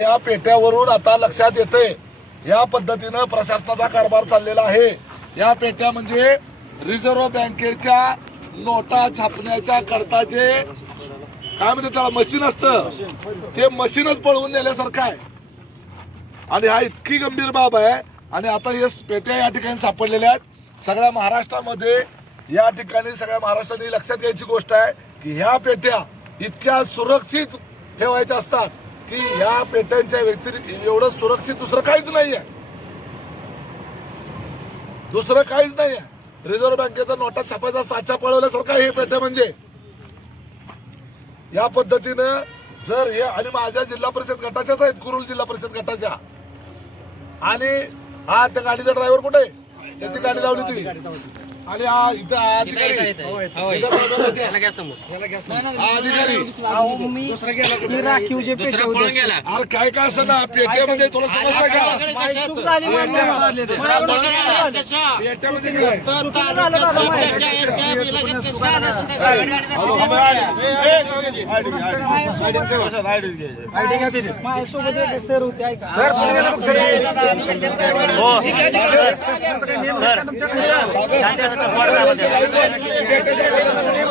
या पेट्यावरून आता लक्षात येते या पद्धतीनं प्रशासनाचा कारभार चाललेला आहे. या पेट्या म्हणजे रिझर्व्ह बँकेच्या नोटा छापण्याच्या करता जे काय म्हणते त्याला मशीन असतं. ते मशीनच पळवून नेल्यासारखं आहे. आणि हा इतकी गंभीर बाब आहे. आणि आता हे पेट्या या ठिकाणी सापडलेल्या आहेत. सगळ्या महाराष्ट्रामध्ये या ठिकाणी सगळ्या महाराष्ट्राने लक्षात घ्यायची गोष्ट आहे की ह्या पेट्या इतक्या सुरक्षित ठेवायच्या असतात. की ह्या पेट्यांच्या व्यतिरिक्त एवढं सुरक्षित दुसरं काहीच नाहीये. दुसरं काहीच नाहीये. रिझर्व्ह बँकेचा नोटा छापायचा साचा पळवल्यासारखा हे पेट्या म्हणजे. या पद्धतीनं जर हे आणि माझ्या जिल्हा परिषद गटाच्याच आहेत कुरुल जिल्हा परिषद गटाच्या. आणि हा त्या गाडीचा ड्रायव्हर कुठे आहे? त्याची गाडी लावली ती. आणि हा इथं हा अधिकारी. हा अधिकारी. राखीव जे अरे काय काय असं ना पेट्यामध्ये थोडं समजतं का माझी चूक झाली मान्य. पेट्यामध्ये काय माझ्यासोबत एक सर होते ऐका. पेट्याच्या